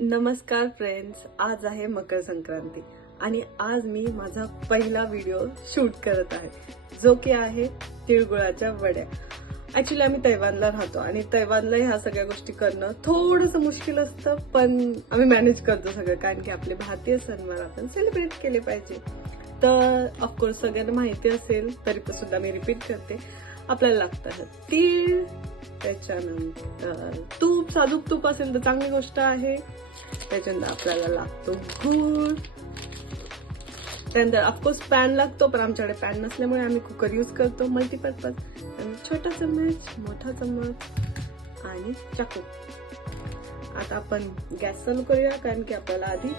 नमस्कार फ्रेंड्स, आज आहे मकर संक्रांती आणि आज मी माझा पहिला व्हिडिओ शूट करत आहे, जो की आहे तिळगुळाच्या वड्या. ऍक्च्युली आम्ही तैवानला राहतो आणि तैवानला ह्या सगळ्या गोष्टी करणं थोडंसं मुश्किल असतं, पण आम्ही मॅनेज करतो सगळं, कारण की आपले भारतीय सणवार आपण सेलिब्रेट केले पाहिजे. तर ऑफकोर्स सगळ्यांना माहिती असेल तरी सुद्धा मी रिपीट करते. आपल्याला लागतं तीळ, त्याच्यानंतर तूप, साजूक तूप असेल तर चांगली गोष्ट आहे. त्याच्यानंतर आपल्याला लागतो गूळ, त्यानंतर ऑफकोर्स पॅन लागतो, पण आमच्याकडे पॅन नसल्यामुळे आम्ही कुकर यूज करतो, मल्टीपर्पज. छोटा चम्मच, मोठा चम्मच आणि चाकू. आता आपण गॅस चालू करूया, कारण की आपल्याला आधी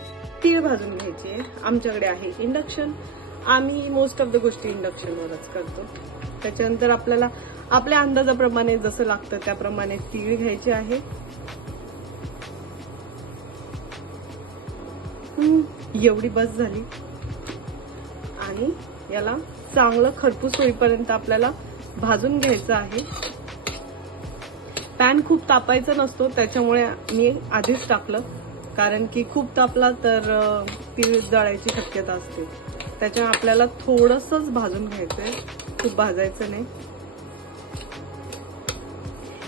तीळ भाजून घ्यायची आहे. आमच्याकडे आहे इंडक्शन, आम्ही मोस्ट ऑफ द गोष्टी इंडक्शनवरच करतो. त्याच्यानंतर आपल्याला आपल्या अंदाजाप्रमाणे जसं लागतं त्याप्रमाणे तीळ घ्यायचे आहे. एवढी बस झाली आणि याला चांगलं खरपूस होईपर्यंत आपल्याला भाजून घ्यायचं आहे. पॅन खूप तापायचा नसतो, त्याच्यामुळे मी आधीच टाकलं, कारण की खूप तापला तर तीळ जळायची शक्यता असते. त्याच्यामुळे आपल्याला थोडंसंच भाजून घ्यायचंय, खूप भाजायचं नाही.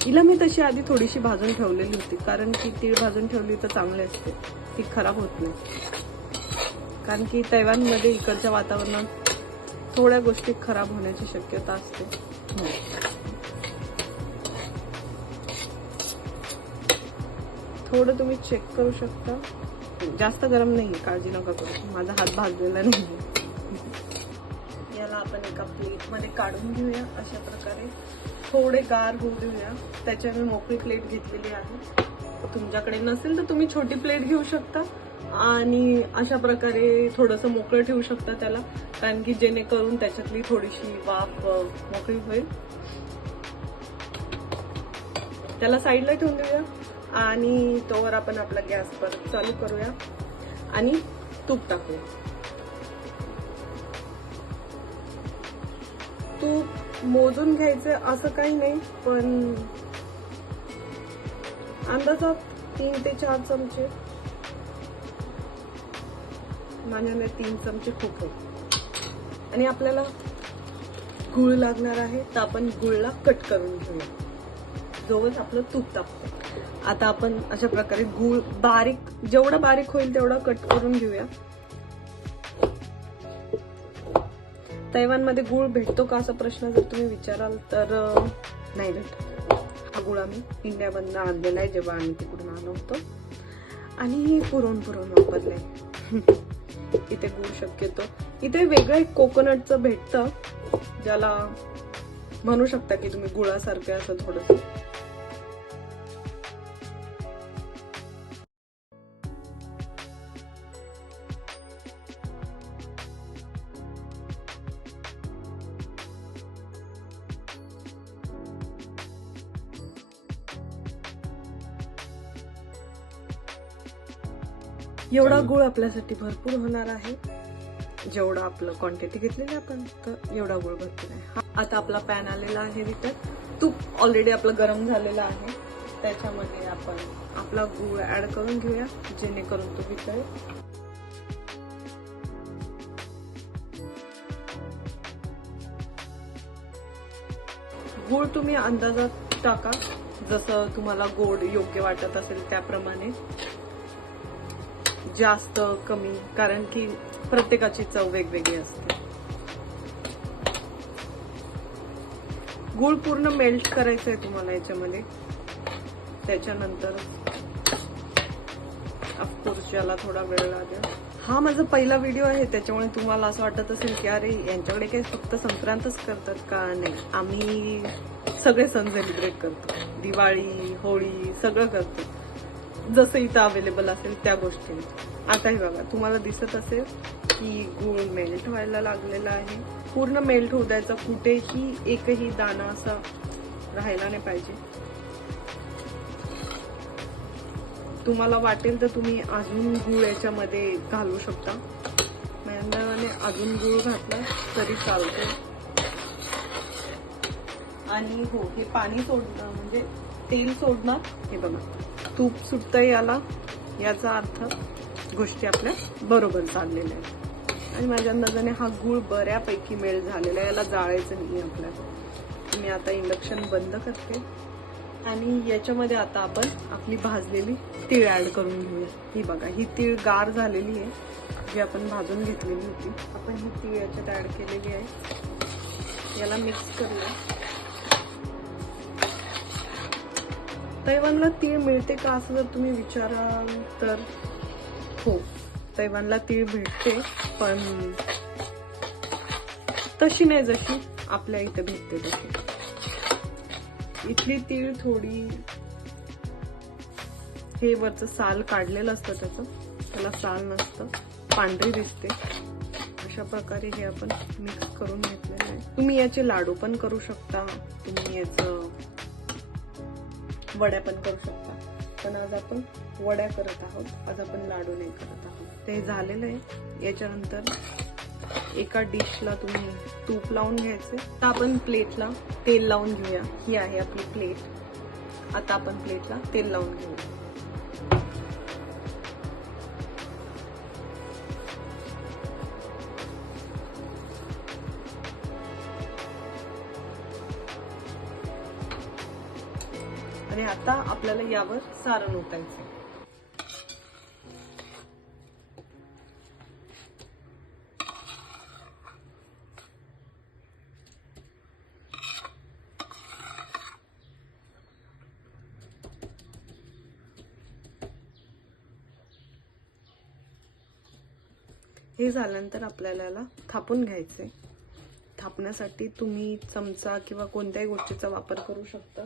हिला मी तशी आधी थोडीशी भाजून ठेवलेली होती, कारण की तीळ भाजून ठेवली तर चांगली असते, ती खराब होत नाही. कारण की तैवानमध्ये इकडच्या वातावरणात थोड्या गोष्टी खराब होण्याची शक्यता असते. थोडं तुम्ही चेक करू शकता, जास्त गरम नाही, काळजी नका करू, माझा हात भाजलेला नाही. याला आपण एका प्लेट मध्ये काढून घेऊया. अशा प्रकारे थोडे गार होऊ देऊया. त्याच्या मी मोकळी प्लेट घेतलेली आहे. तुमच्याकडे नसेल तर तुम्ही छोटी प्लेट घेऊ शकता आणि अशा प्रकारे थोडंसं मोकळं ठेवू शकता त्याला, कारण की जेणेकरून त्याच्यातली थोडीशी वाफ मोकळी होईल. त्याला साईडला ठेवून देऊया आणि तोवर आपण आपला गॅस परत चालू करूया आणि तूप टाकूया. तूप मोजून घ्यायचं असं काही नाही, पण अंदाजात 3 ते 4 चमचे. माझ्याने 3 चमचे खूप आहे. आणि आपल्याला गुळ लागणार आहे, तर आपण गुळला कट करून घेऊया जोवर आपलं तूप तापतं. आता आपण अशा प्रकारे गुळ बारीक, जेवढा बारीक होईल तेवढा कट करून घेऊया. तैवानमध्ये गुळ भेटतो का असा प्रश्न जर तुम्ही विचाराल तर नाही भेटत. हा गुळ आम्ही इंडियामधून आणलेला आहे, जेव्हा आम्ही तिकडून आलो होतो, आणि पुरण वापरलंय. इथे गुळ शक्यतो, इथे वेगळं एक कोकोनटचं भेटतं, ज्याला म्हणू शकता की तुम्ही गुळासारखं असं थोडंसं. एवढा गुळ आपल्यासाठी भरपूर होणार आहे. जेवढा आपलं क्वांटिटी घेतलेली आपण, तर एवढा गुळ भरपूर आहे. आता आपला पॅन आलेला आहे विकत. तूप ऑलरेडी आपलं गरम झालेलं आहे. त्याच्यामध्ये आपण आपला गुळ ऍड करून घेऊया, जेणेकरून तो वितळेल. गुळ तुम्ही अंदाजात टाका, जसं तुम्हाला गोड योग्य वाटत असेल त्याप्रमाणे, जास्त कमी, कारण की प्रत्येकाची चव वेगवेगळी असते. गूळ पूर्ण मेल्ट करायचं आहे तुम्हाला याच्यामध्ये. त्याच्यानंतर ऑफकोर्स याला थोडा वेळ लागेल. हा माझा पहिला व्हिडिओ आहे, त्याच्यामुळे तुम्हाला असं वाटत असेल की अरे यांच्याकडे काही फक्त संक्रांतच करतात का? नाही, आम्ही सगळे सण सेलिब्रेट करतो, दिवाळी, होळी सगळं करतो, जसं इथं अवेलेबल असेल त्या गोष्टी. आता हे बघा, तुम्हाला दिसत असेल की गूळ मेल्ट व्हायला लागलेला आहे. पूर्ण मेल्ट होऊ द्यायचा, कुठेही एकही दाणा असा राहायला नाही पाहिजे. तुम्हाला वाटेल तर तुम्ही अजून गूळ याच्यामध्ये घालू शकता. माझ्याने अजून गूळ घातला तरी चालतो. आणि हो, हे पाणी सोडणं म्हणजे तेल सोडणार. हे बघा, तूप सुटतंय याला, याचा अर्थ गोष्टी आपल्या बरोबर चाललेल्या आहेत. आणि माझ्या अंदाजाने हा गूळ बऱ्यापैकी मेल्ट झालेला आहे, याला जाळायचं नाही आपल्याला. मी आता इंडक्शन बंद करते आणि याच्यामध्ये आता आपण आपली भाजलेली तीळ ऍड करून घेऊया. ही बघा, ही तीळ गार झालेली आहे, जी आपण भाजून घेतलेली होती. आपण ही तीळ याच्यात ऍड केलेली आहे. याला मिक्स करूया. तैवानला तीळ मिळते का असं जर तुम्ही विचाराल तर हो, तैवानला तीळ भेटते, पण तशी नाही जशी आपल्या इथे भेटते तशी. इथली तीळ थोडी, हे वरचं साल काढलेलं असतं त्याचं, त्याला साल नसतं, पांढरी दिसते. अशा प्रकारे हे आपण मिक्स करून घेतलेलं आहे. तुम्ही याचे लाडू पण करू शकता, तुम्ही याचं वड्या पण करू शकता, पण आज आपण वड्या करत आहोत, आज आपण लाडू नाही करत आहोत. ते झालेलं आहे. याच्यानंतर एका डिशला तुम्ही तूप लावून घ्यायचे. आता आपण प्लेटला तेल लावून घेऊया. ही आहे आपली प्लेट. आता आपण प्लेटला तेल लावून घेऊया. आणि आता आपल्याला यावर सारण ओतायचं. हे झाल्यानंतर आपल्याला याला थापून घ्यायचे. थापण्यासाठी तुम्ही चमचा किंवा कोणत्याही गोष्टीचा वापर करू शकता.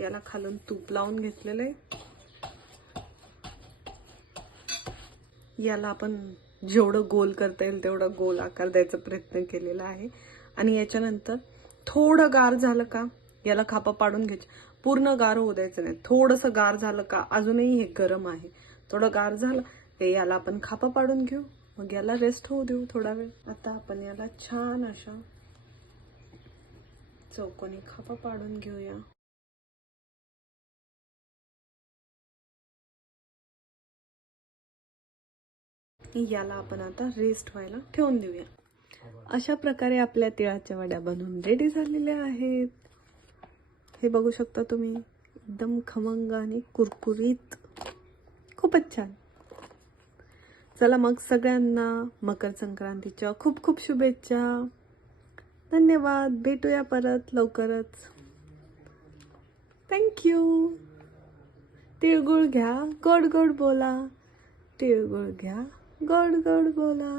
याला खालून तूप लावून घेतलेलं आहे. याला आपण जेवढं गोल करता येईल तेवढा गोल आकार द्यायचा प्रयत्न केलेला आहे. आणि याच्यानंतर थोडं गार झालं का याला खापा पाडून घ्यायचे. पूर्ण गार होऊ द्यायचं नाही, थोडंसं गार झालं का, अजूनही हे गरम आहे, थोडं गार झालं ते याला आपण खापा पाडून घेऊ. मग याला रेस्ट होऊ देऊ थोडा वेळ. आता आपण याला छान अशा चौकोनी खापा पाडून घेऊया. याला आपण आता रेस्ट व्हायला ठेवून देऊया. अशा प्रकारे आपल्या तिळाच्या वड्या बनवून रेडी झालेल्या आहेत. हे बघू शकता तुम्ही, एकदम खमंग आणि कुरकुरीत, खूपच छान. चला मग सगळ्यांना मकर संक्रांतीच्या खूप खूप शुभेच्छा. धन्यवाद. भेटूया परत लवकरच. थँक्यू. तिळगुळ घ्या, गोड गोड बोला. तिळगुळ घ्या, गोड गोड बोला.